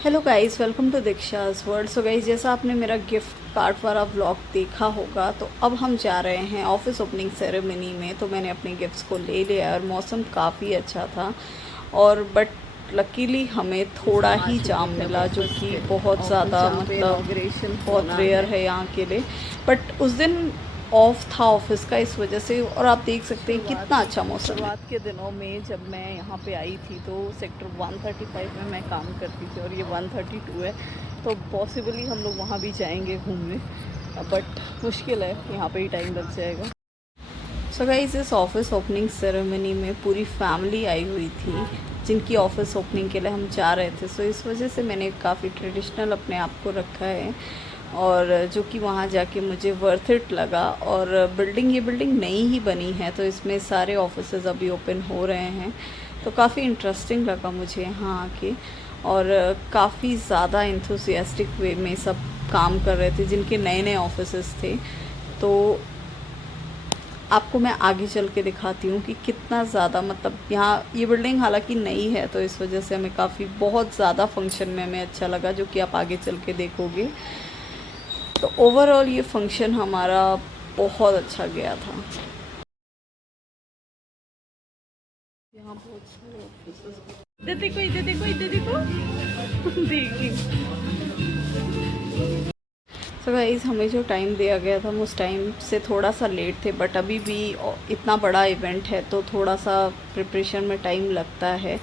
Hello guys, welcome to Diksha's world. So guys, जैसा आपने मेरा गिफ्ट कार्ड वाला व्लॉग देखा होगा, तो अब हम जा रहे हैं ऑफिस ओपनिंग सेरेमनी में। तो मैंने अपने गिफ्ट्स को ले लिया और मौसम काफ़ी अच्छा था और बट लकीली हमें थोड़ा ही जाम मिला, जो कि बहुत ज़्यादा मतलब बहुत रेयर है यहाँ के लिए। बट उस दिन ऑफ था ऑफिस का, इस वजह से। और आप देख सकते हैं कितना अच्छा मौसम है। शुरुआत के दिनों में जब मैं यहाँ पे आई थी तो सेक्टर 135 में मैं काम करती थी और ये 132 है, तो पॉसिबली हम लोग वहाँ भी जाएंगे घूमने, बट मुश्किल है, यहाँ पे ही टाइम लग जाएगा। सो गाइस, इस ऑफिस ओपनिंग सेरेमनी में पूरी फैमिली आई हुई थी, जिनकी ऑफिस ओपनिंग के लिए हम जा रहे थे। सो इस वजह से मैंने काफ़ी ट्रेडिशनल अपने आप को रखा है, और जो कि वहाँ जाके मुझे वर्थ इट लगा। और ये बिल्डिंग नई ही बनी है, तो इसमें सारे ऑफिसेज अभी ओपन हो रहे हैं, तो काफ़ी इंटरेस्टिंग लगा मुझे यहाँ आके। और काफ़ी ज़्यादा इंथुसियास्टिक वे में सब काम कर रहे थे, जिनके नए नए ऑफिसेज थे। तो आपको मैं आगे चल के दिखाती हूँ कि कितना ज़्यादा मतलब यहाँ ये बिल्डिंग हालांकि नई है, तो इस वजह से हमें काफ़ी बहुत ज़्यादा फंक्शन में हमें अच्छा लगा, जो कि आप आगे चल के देखोगे। तो ओवरऑल ये फंक्शन हमारा बहुत अच्छा गया था। यहाँ बहुत सारे ऑफिसेस, इधर देखो देखिए। सो गाइस, हमें जो टाइम दिया गया था हम उस टाइम से थोड़ा सा लेट थे, बट अभी भी इतना बड़ा इवेंट है तो थोड़ा सा प्रिपरेशन में टाइम लगता है।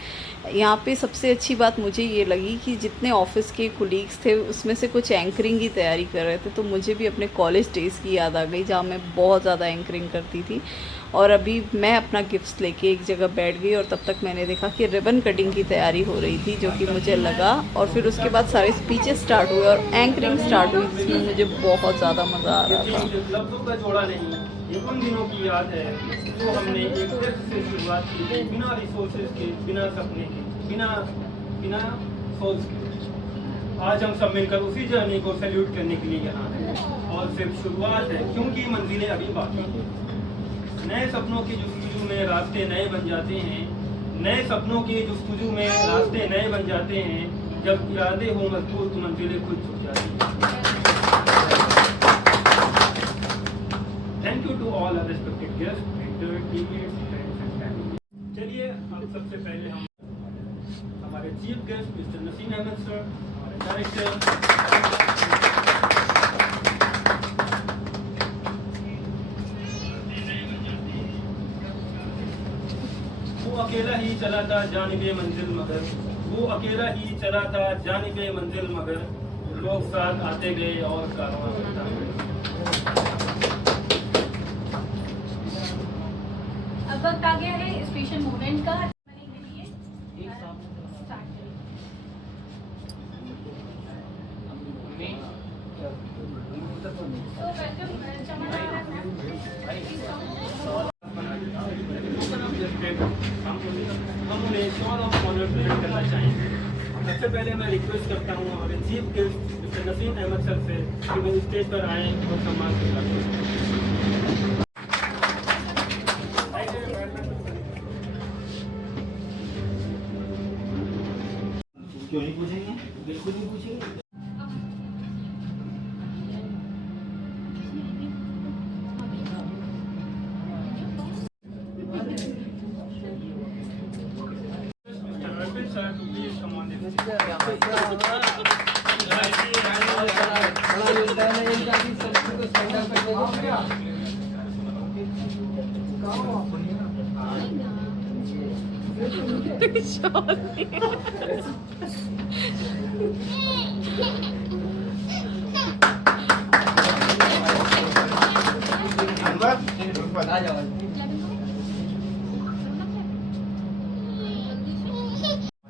यहाँ पे सबसे अच्छी बात मुझे ये लगी कि जितने ऑफिस के कुलीग्स थे उसमें से कुछ एंकरिंग की तैयारी कर रहे थे, तो मुझे भी अपने कॉलेज डेज़ की याद आ गई, जहाँ मैं बहुत ज़्यादा एंकरिंग करती थी। और अभी मैं अपना गिफ्ट्स लेके एक जगह बैठ गई, और तब तक मैंने देखा कि रिबन कटिंग की तैयारी हो रही थी, जो कि मुझे लगा। और फिर उसके बाद सारे स्पीचेस स्टार्ट हुए और एंकरिंग स्टार्ट हुई, जिसमें मुझे बहुत ज़्यादा मज़ा आ रहा था। लफ्ज़ों का जोड़ा नहीं, ये उन दिनों की याद है जो हमने एक टेस्ट से शुरुआत की, बिना रिसोर्सेज के, बिना सपने के, बिना बिना सोच के। आज हम सब मिलकर उसी जर्नी को सैल्यूट करने के लिए यहाँ हैं, और सिर्फ शुरुआत है, क्योंकि मंजिलें अभी बाकी हैं। नए सपनों की जुस्तजू में रास्ते नए बन जाते हैं, नए सपनों की जुस्तजू में रास्ते नए बन जाते हैं। जब इरादे हो मजबूत तो मंजिलें खुद छुप जाती हैं। Thank you to all our respected guest, mentor, teammates, friends and family. चलिए, अब सबसे पहले हम हमारे chief guest mister Naseem Ahmed sir, हमारे डायरेक्टर, वो अकेला ही चला था जानिबे मंजिल मगर, वो अकेला ही चला था जानिबे मंजिल मगर, लोग साथ आते गए और कारवां बढ़ता गया। अब वक्त आ गया है स्पेशल मोमेंट का। हम उन्हें शॉल ऑफ ऑनर प्रेजेंट करना चाहेंगे। सबसे पहले मैं रिक्वेस्ट करता हूँ हमारे chief guest mister Naseem Ahmed sir से कि वो स्टेज पर आएँ और सम्मान से बात करें। क्यों नहीं पूछेंगे? बिल्कुल नहीं पूछेंगे। Mr. Arvind sir, please come on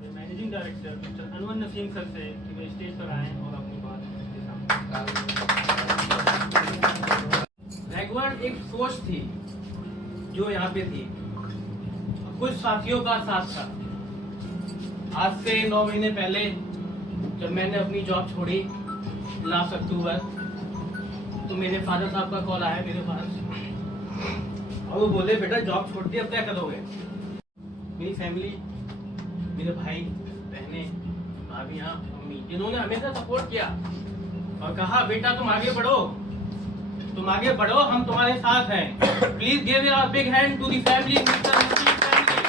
managing director mister Anwar Naseem sir से कि वे स्टेज पर आएं और अपनी बात के सामने। बैकवर्ड एक सोच थी जो यहाँ पे थी, कुछ साथियों का साथ था। आज से 9 महीने पहले जब मैंने अपनी जॉब छोड़ी लास्ट अक्टूबर, तो मेरे फादर साहब का कॉल आया मेरे पास और वो बोले, बेटा जॉब छोड़ दी, अब क्या करोगे? मेरी फैमिली, मेरे भाई बहनें, भाभी हाँ मम्मी, जिन्होंने हमेशा सपोर्ट किया और कहा बेटा तुम आगे बढ़ो, तुम आगे बढ़ो, हम तुम्हारे साथ हैं। Please give a big hand to the family, mister Naseem family.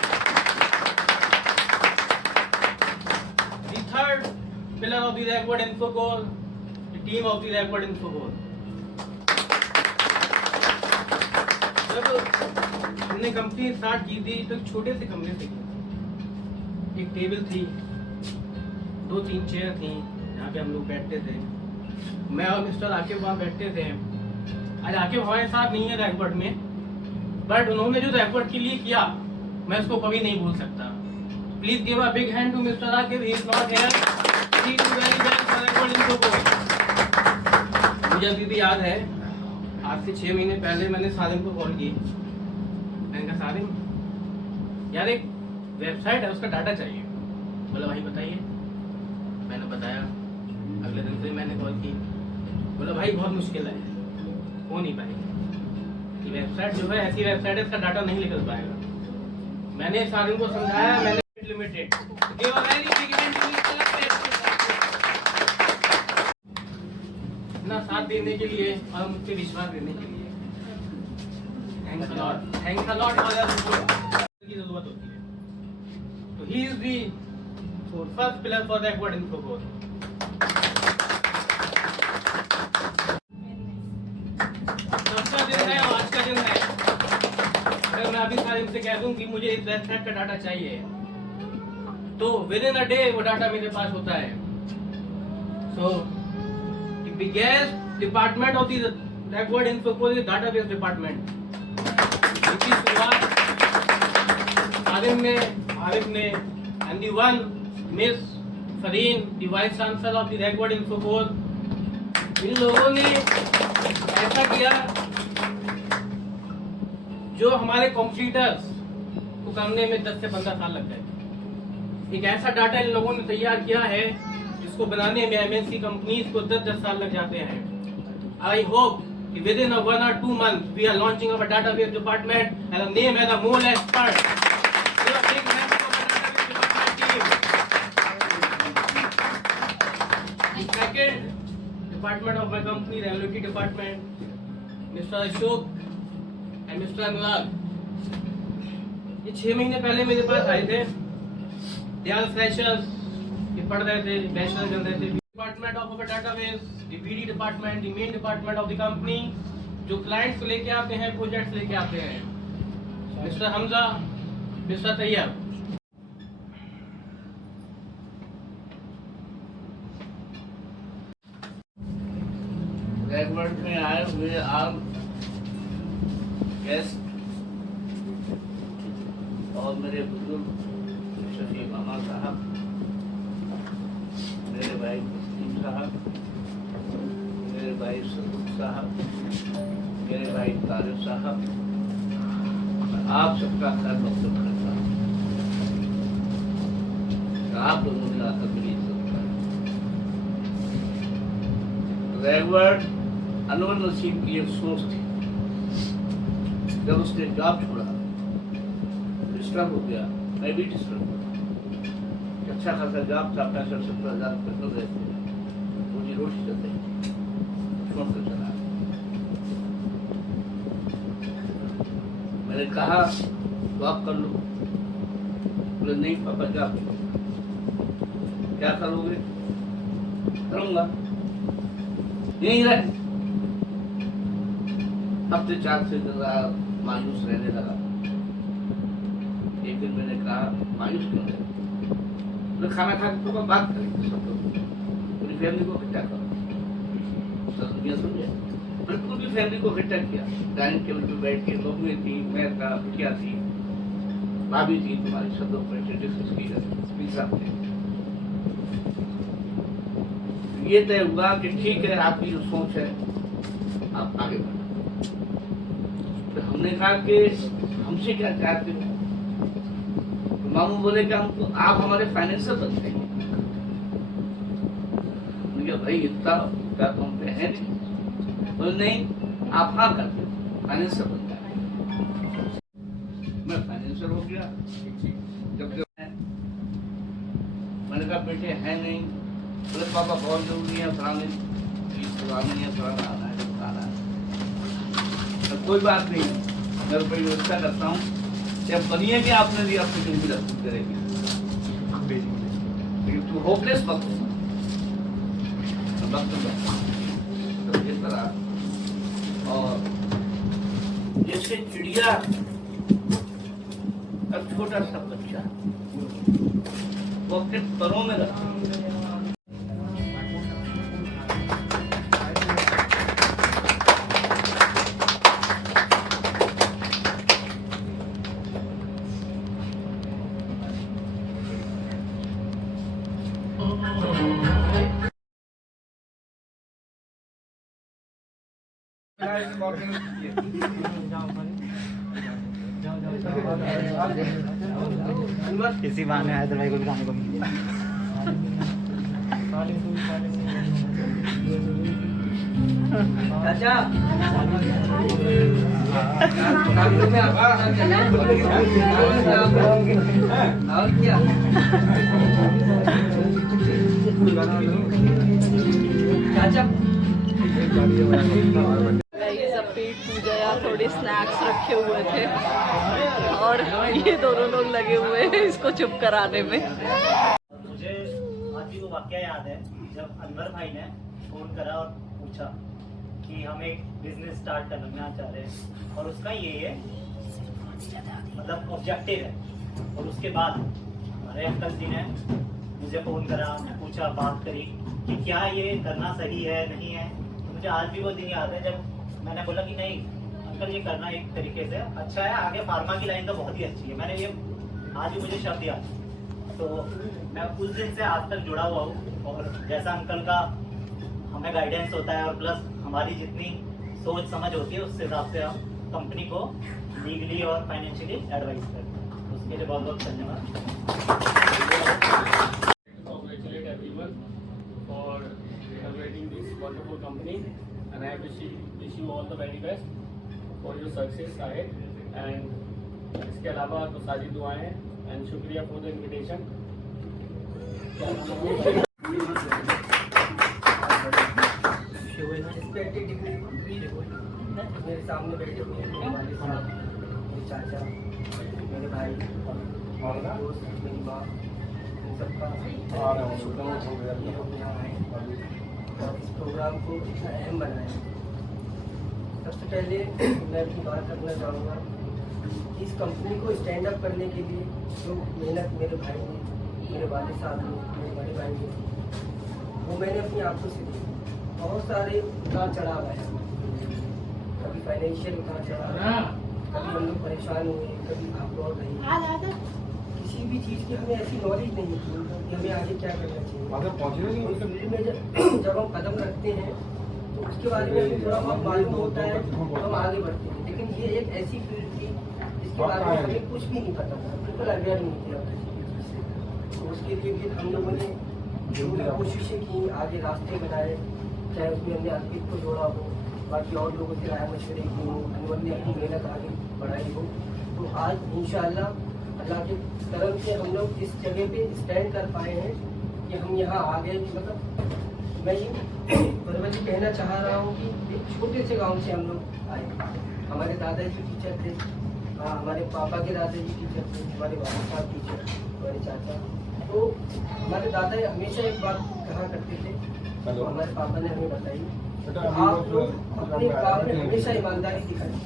The third pillar of the Rackward Infocore, the team of the Rackward Infocore. जब हमने कंपनी स्टार्ट की थी तो एक छोटे से कमरे से की, एक टेबल थी, 2-3 चेयर थी जहाँ पे हम लोग बैठते थे। मैं और मिस्टर आकिब वहाँ बैठते थे। आज आकिब हमारे साथ नहीं है रैकवर्ड में, बट उन्होंने जो रैकवर्ड के लिए किया मैं उसको कभी नहीं भूल सकता। Please give a big hand to mister Aqib, he is not here, he is very well for Rackward Infocore. मुझे अभी भी याद है, आज से 6 महीने पहले मैंने सालिम को कॉल की। मैंने कहा सालिम यार एक वेबसाइट है, उसका डाटा चाहिए। बोला भाई बताइए। मैंने बताया, अगले दिन से मैंने कॉल की। बोला भाई बहुत मुश्किल है, हो नहीं पाएगी, ये वेबसाइट जो है ऐसी वेबसाइट है, इसका डाटा नहीं निकल पाएगा। मैंने सालिम को समझाया, मैंने लिमिटेड ना साथ देने के लिए और मुझसे विश्वास देने के लिए। Thanks a lot for your support की जरूरत होती है। तो he is the first pillar for Rackward Infocore. सबका दिन है, आज का दिन है। अगर मैं अभी सालिम से कह दूं कि मुझे इस वेबसाइट का डाटा चाहिए तो विद इन अ डे वो डाटा मेरे पास होता है। So the biggest department of the Rackward Infocore is database department. इसकी शुरुआत सालिम ने, आरिफ ने and the one miss Fareen, the vice chancellor of the Rackward Infocore, इन लोगों ने ऐसा किया जो हमारे कॉम्पिटिटर्स को करने में 10 से 15 साल लग गए। एक ऐसा डाटा इन लोगों ने तैयार किया है जिसको बनाने में एमएनसी कंपनीज को 10-10 साल लग जाते हैं। आई होप कि within 1 or 2 months we are launching our database department and the name as the mole expert. Second department of my company, the analytics department, Mr. Ashok and Mr. Anurag, ये 6 महीने पहले मेरे पास आए थे। They are freshers, ये पढ़ रहे थे, बैचलर कर रहे थे। Department of our database, the BD department, the main department of the company, जो clients लेके आते हैं, projects लेके आते हैं, Mr. Hamza, Mr. Tayyab। रैकवर्ड में आए हुए आप गेस्ट और मेरे बुजुर्ग शफी मामा साहब, मेरे भाई तस्लीम साहब, मेरे भाई सदुक साहब, मेरे भाई तारिफ साहब, मैं आप सबका खैर मकसद करता हूँ। आप लोगों ने आकर मेरी इज्जत की। रैकवर्ड अनवर नसीम की एक सोच थी, जब उसने जॉब छोड़ा डिस्टर्ब हो गया, मैं भी डिस्टर्ब हुआ। अच्छा खासा जॉब था, 65-70 हज़ार रुपये मिल रहे थे, रोजी रोटी चल रही थी, छोड़कर चला। मैंने कहा जॉब कर लो, बोले नहीं पापा जॉब क्या करोगे? करूँगा, यहीं रहे। हफ्ते 4 से मायूस रहने लगा। एक दिन मैंने कहा मायूस क्यों रहे? तो खाना खा के तो बात करेंगे सब लोग, पूरी फैमिली को इकट्ठा करो। सब दुनिया समझे, बिल्कुल भी फैमिली को इकट्ठा किया। डाइनिंग टेबल पे बैठ के लोग में थी, मैं था, बिटिया थी, भाभी थी, तुम्हारी सब लोग बैठे डिस्कस किया। ये तय हुआ कि ठीक है, आपकी जो सोच है आप आगे बढ़ो। तो हमने कहा कि हमसे क्या चाहते हो? तो मामू बोले कि हमको आप हमारे फाइनेंशियल बन जाएंगे। भाई इतना तो हम पे है नहीं। बोले नहीं, आप हाँ करते फाइनेंशियल बन जाए। मैं फाइनेंशियल हो गया। जब मैंने कहा बेटे हैं नहीं, बोले पापा बहुत जरूरी है, फलाने नहीं है, फलाना आना है, फलाना है। तो कोई बात नहीं, मैं रुपये व्यवस्था करता हूँ, जब बनिएगी आपने भी अपनी जिंदगी रख करेगी, लेकिन तू होपलेस मत हो, वक्त में तो इस तरह। और जैसे चिड़िया अब छोटा सा बच्चा वो अपने परों में रखता है, इसी बहाने हैदर भाई को भी खाने को मिल गया। चाचा और क्या चाचा गाइस अब पेट पूजा या थोड़े स्नैक्स रखे हुए थे और ये दोनों लोग लगे हुए हैं इसको चुप कराने में। मुझे आज भी वो वाकया याद है जब अनवर भाई ने फोन करा और पूछा कि हम एक बिजनेस स्टार्ट करना चाह रहे हैं और उसका ये है मतलब ऑब्जेक्टिव है। और उसके बाद हमारे अंकल जी ने मुझे फ़ोन करा, पूछा, बात करी कि क्या ये करना सही है नहीं है। तो मुझे आज भी वो दिन याद है जब मैंने बोला कि नहीं अंकल ये करना एक तरीके से अच्छा है, आगे फार्मा की लाइन तो बहुत ही अच्छी है। मैंने ये आज भी मुझे शब्द याद है। तो मैं उस दिन से आज तक जुड़ा हुआ हूँ और जैसा अंकल का हमें गाइडेंस होता है और प्लस हमारी जितनी सोच समझ होती है उसके हिसाब से हम कंपनी को लीगली और फाइनेंशियली एडवाइस करते हैं। उसके लिए बहुत बहुत धन्यवाद। Congratulate everyone for inaugurating this wonderful company, and I wish you all the very best for your success ahead. And इसके अलावा तो सारी दुआएं हैं and शुक्रिया for the invitation. मेरे सामने बैठे हुए हैं मेरे वाले साहब, मेरे चाचा, मेरे भाई, मेरे दोस्त, मेरी माँ, इन सबका ये लोग यहाँ आए और इस प्रोग्राम को इतना अहम बनाया। सबसे पहले मैं अपनी बात करना चाहूँगा, इस कंपनी को स्टैंड अप करने के लिए जो मेहनत मेरे भाई ने, मेरे वाले साहब ने, मेरे बड़े भाई ने, वो मैंने अपनी आंखों से देखी। बहुत सारे उतार चढ़ाव आए, कभी फाइनेंशियल उतार चढ़ाव, कभी हम लोग परेशान हुए, कभी भागदौड़ रही, किसी भी चीज़ की हमें ऐसी नॉलेज नहीं थी कि हमें आगे क्या करना चाहिए। उस फील्ड में जब हम कदम रखते हैं तो उसके बारे में हमें थोड़ा बहुत मालूम होता है तो हम आगे बढ़ते हैं। लेकिन ये एक ऐसी फील्ड थी जिसके बारे में हमें कुछ भी नहीं पता था, बिल्कुल अवेयर नहीं थे। तो उसके लिए भी हम लोगों ने जो कोशिशें की, आगे रास्ते बनाए, चाहे उसमें हमने अर्पित को जोड़ा हो, बाकी और लोगों से राय मशवरे की हो, अनवर ने अपनी मेहनत आगे बढ़ाई हो। तो आज इंशाअल्लाह अल्लाह के तरफ से हम लोग इस जगह पे स्टैंड कर पाए हैं कि हम यहाँ आ गए। मतलब मैं ये बरबर जी कहना चाह रहा हूँ कि एक छोटे से गांव से हम लोग आए। हमारे दादाजी टीचर थे, हमारे पापा के दादाजी टीचर थे, हमारे वाले साहब टीचर, हमारे चाचा। तो हमारे दादा हमेशा एक बात कहा करते थे, तो हमारे पापा ने हमें बताई, आप लोग अपने काम में हमेशा ईमानदारी दिखाएं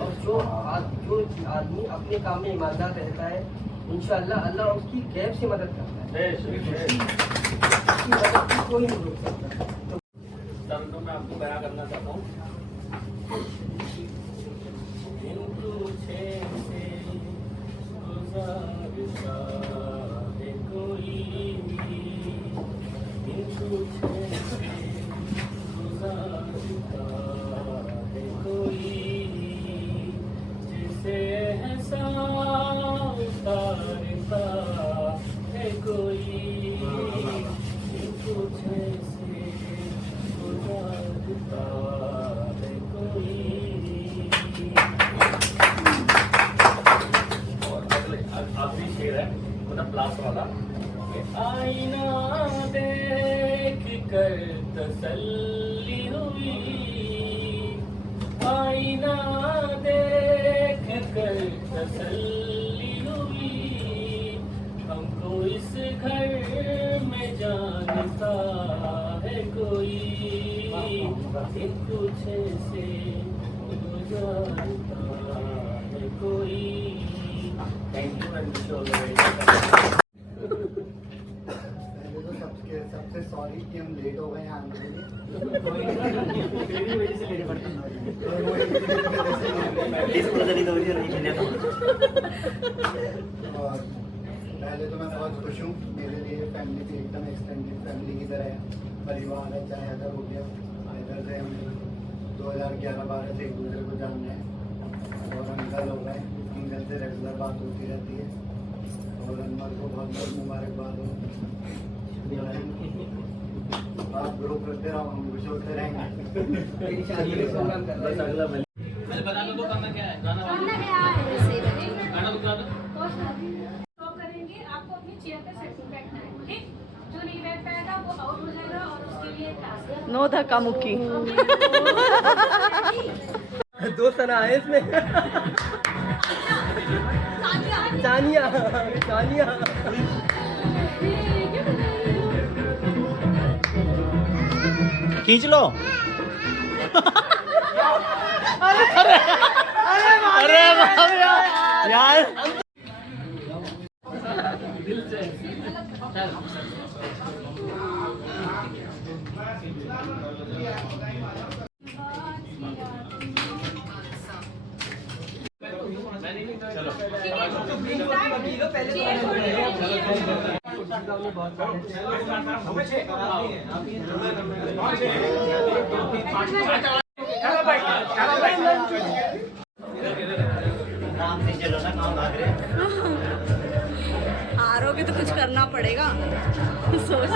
और जो आदमी अपने काम में ईमानदार रहता है इंशाअल्लाह अल्लाह उसकी गैब से मदद करता है, उसकी मदद की कोई नहीं रोक सकता। तो मैं आपको बयां करना चाहता हूँ। आखिरी शेर है, मतलब कर तसल्ली हुई, आईना देख कर तसल्ली हुई, हमको इस घर में जानता है कोई, एक तुझे से गुजारता है कोई। थैंक यू एंड सबसे सॉरी कि हम लेट हो गए हैं आने के लिए। तेरी वजह से लेने पड़ते हैं। पूरा दिन इधर उधर नहीं मिले तो। और पहले तो मैं बहुत खुश हूँ, मेरे लिए फैमिली भी एकदम एक्सटेंडेड फैमिली की तरह है, परिवार है। चाहे अदर हो गया, इधर से हम 2011-12 से एक दूसरे को जानते हैं और अंकल हो गए, अंकल से रेगुलर बात होती रहती है। और अनवर को बहुत बहुत मुबारकबाद हो, आप ग्रो करते रहो, हम खुश होते रहेंगे। तेरी शादी का प्रोग्राम कर रहे हैं अगला बल। मैंने बता दो तो करना क्या है, गाना गाना बता दो। स्टॉप करेंगे, आपको अपनी चेयर पे सेट बैठना है, ठीक? जो नहीं बैठ पाएगा वो आउट हो जाएगा और उसके लिए टास्क। नो धक्का मुक्की। दो सना है इसमें। सानिया सानिया खींच लो। अरे यार दिल से आराम से चलो ना, काम भाग रहे हैं। हारोगे तो कुछ करना पड़ेगा। सोच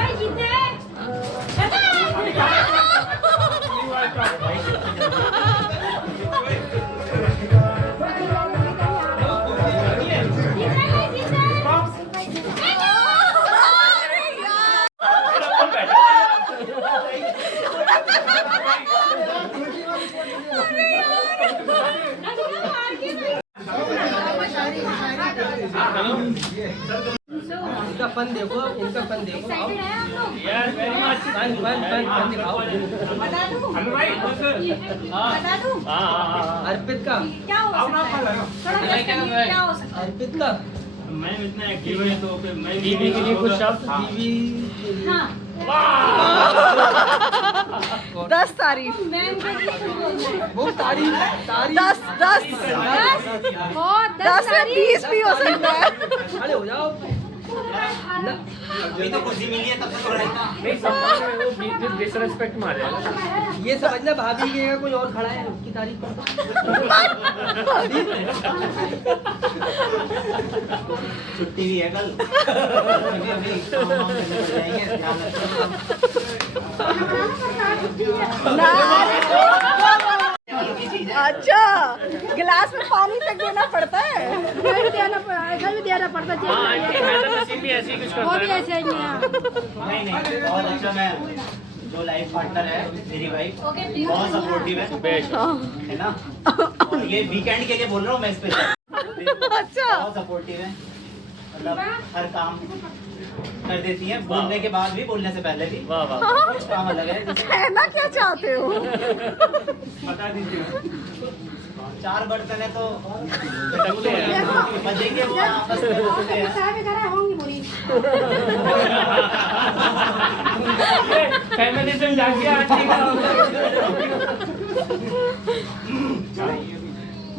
इनका फन देखो, इनका फन देखो। एक्साइटेड है आप लोग? यार very much. Fun fun fun fun दिखाओ। बता दूं? हमें भाई बता दूं? हाँ अर्पित का, क्या हो सकता है? थोड़ा नहीं, गेस करिए, क्या हो सकता है? अर्पित का मैं इतना एक्टिव है तो फिर मैं बीवी के लिए कुछ शब्द। बीवी के लिए। हाँ 10 तारीफ। मैन का कुछ बोलना है। वो तारीफ तारीफ 10 10 बहुत 10 से 20 भी हो सकता है। खड़े हो जाओ। अभी तो कुर्सी मिली है, तब तक तो रहेगा। नहीं सम्मान में वो डिसरेस्पेक्ट मारेगा। ये समझना भाभी के कोई और खड़ा है, उसकी तारीफ करता। छुट्टी भी है कल। अभी काम वाम करने पड़ जाएंगे, ध्यान अच्छा, गिलास में पानी तक देना पड़ता है। देना पड़ा, ऐसा भी देना पड़ता है। हाँ ये हैदर नसीम भी ऐसे ही कुछ वो करता भी है। ऐसे ही है। नहीं बहुत अच्छा। मैं जो लाइफ पार्टनर है मेरी वाइफ, ओके, प्लीज। बहुत सपोर्टिव है, बेस्ट। है ना। और ये वीकेंड के लिए बोल रहा हूँ मैं स्पेशल। अच्छा। बहुत सपोर्टिव है, मतलब हर काम कर देती है, बोलने के बाद भी, बोलने से पहले भी। वाह वाह। कुछ काम अलग है जैसे कहना क्या चाहते हो? बता दीजिए। 4 बर्तन है तो टकले हैं। बजेंगे वो आपस में बोलते हैं। फेमिनिज्म जाग गया आंटी का।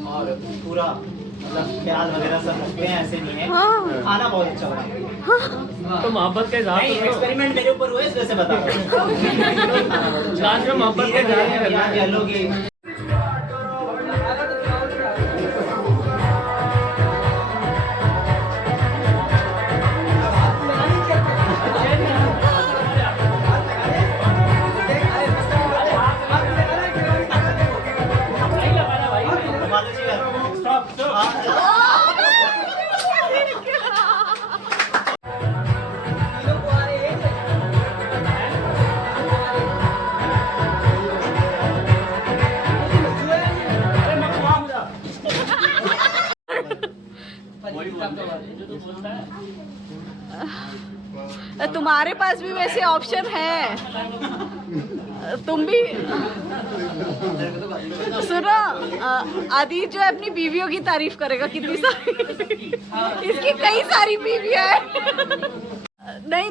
और पूरा मतलब ख्याल वगैरह सब रखते हैं, ऐसे नहीं है। हाँ। खाना बहुत अच्छा बना है। तो मोहब्बत के नहीं, साथ एक्सपेरिमेंट मेरे ऊपर हुआ है, इस वजह से बता रहा हूँ। लास्ट में मोहब्बत के साथ यहाँ कह लो कि तुम्हारे पास भी वैसे ऑप्शन है, तुम भी सुनो। आदि जो है अपनी बीवियों की तारीफ करेगा, कितनी सारी इसकी कई सारी बीवियां हैं। नहीं,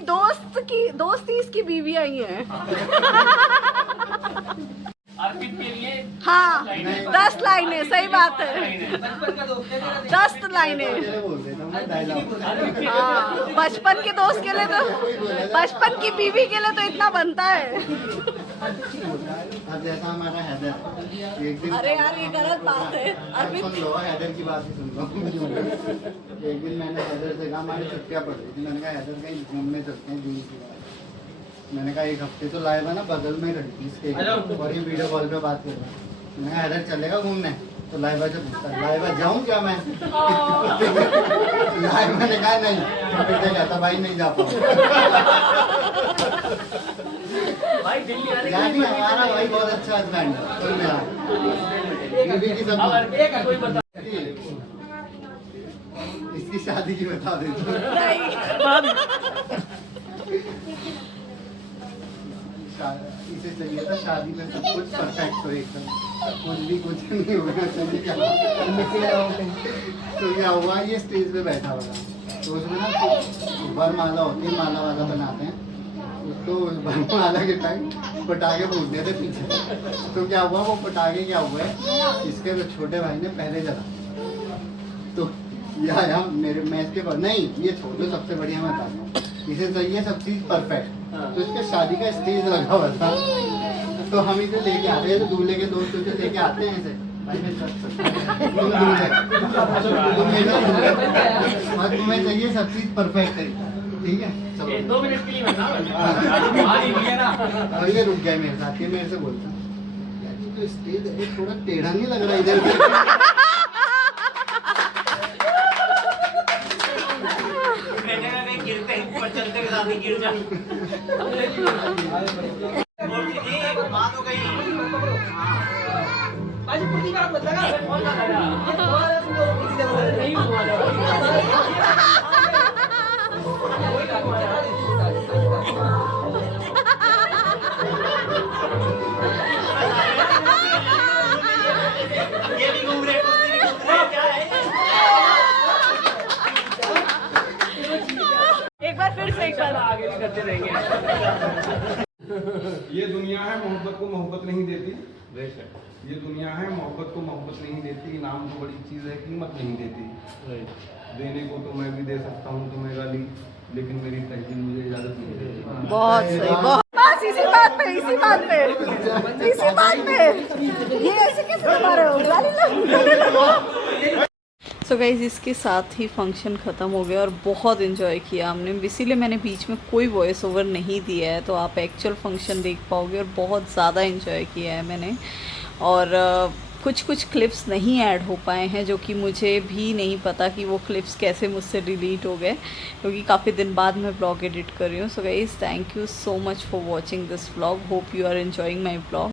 दोस्ती इसकी बीवियां ही हैं। अर्पित के लिए हाँ 10 लाइनें, सही बात है, 10 लाइनें। हाँ, बचपन के दोस्त के लिए तो, बचपन की बीवी के लिए तो इतना बनता है। अब जैसा हमारा हैदर एक दिन, अरे यार ये गलत बात है अर्पित। सुन लो, हैदर की बात ही सुन लो। एक दिन मैंने हैदर से कहा, हमारी छुट्टियाँ पड़ रही थी, मैंने कहा हैदर कहीं घूमने चलते हैं जून की बात। मैंने कहा एक हफ्ते तो लाइव है ना, बगल में खड़ी थी इसके, और ये वीडियो कॉल पे बात कर रहा है। मैंने कहा हैदर चलेगा घूमने, तो लाइवा से पूछता है लाइवा जाऊँ क्या मैं? लाइवा ने कहा नहीं, फिर से कहता भाई नहीं जा पाऊँ। भाई दिल्ली आने यानी हमारा भाई बहुत अच्छा हस्बैंड है, और मेरा बीवी की सब। अब अर्पित का कोई बता इसकी शादी की बता देती हूँ। इसे चाहिए था शादी में सब कुछ परफेक्ट हो, एकदम कुछ भी कुछ नहीं होना चाहिए। तो क्या हुआ, ये स्टेज पे बैठा हुआ, तो उसमें ना वरमाला होती है, माला वाला बनाते हैं, तो वरमाला के टाइम पटाखे फूटते थे पीछे। तो क्या हुआ, वो पटाखे क्या हुए, इसके तो छोटे भाई ने पहले जला, तो ये आया मेरे, मैं इसके पास, नहीं ये छोड़ो, सबसे बढ़िया मैं बताता हूँ, इसे चाहिए सब चीज़ परफेक्ट। तो इसके शादी का स्टेज लगा हुआ था, तो हम इसे लेके आते हैं, तो दूल्हे के दोस्त जो लेके आते हैं इसे, भाई मैं तुम्हें चाहिए सब चीज़ परफेक्ट है, ठीक है? 2 मिनट के लिए बता ना। अभी ये रुक गया मेरे साथ, ये मेरे से बोलता यार ये तो स्टेज है थोड़ा टेढ़ा नहीं लग रहा इधर? गिरते ऊपर चलते के साथ ही गिर जा। बात हो गई। ये भी घूम रहे, क्या है? एक बार फिर से, एक बार आगे भी करते रहेंगे। ये दुनिया है मोहब्बत को मोहब्बत नहीं देती, ये दुनिया है मोहब्बत को मोहब्बत नहीं देती, नाम तो बड़ी चीज़ है कीमत नहीं देती। देने को तो मैं भी दे सकता हूँ तुम्हें गाली, लेकिन मेरी तहजीब मुझे इजाजत नहीं देती। बहुत सही, बहुत बस इसी बात पे, इसी बात पे, इसी बात पे। ये ऐसे कैसे बता रहे हो? गाली लग। सो गाइज इसके साथ ही फंक्शन ख़त्म हो गया और बहुत इन्जॉय किया हमने, इसीलिए मैंने बीच में कोई वॉइस ओवर नहीं दिया है, तो आप एक्चुअल फंक्शन देख पाओगे। और बहुत ज़्यादा इन्जॉय किया है मैंने, और कुछ क्लिप्स नहीं ऐड हो पाए हैं, जो कि मुझे भी नहीं पता कि वो क्लिप्स कैसे मुझसे डिलीट हो गए, क्योंकि काफ़ी दिन बाद मैं व्लॉग एडिट कर रही हूँ। So guys thank you so much for watching this vlog, hope you are enjoying my vlog.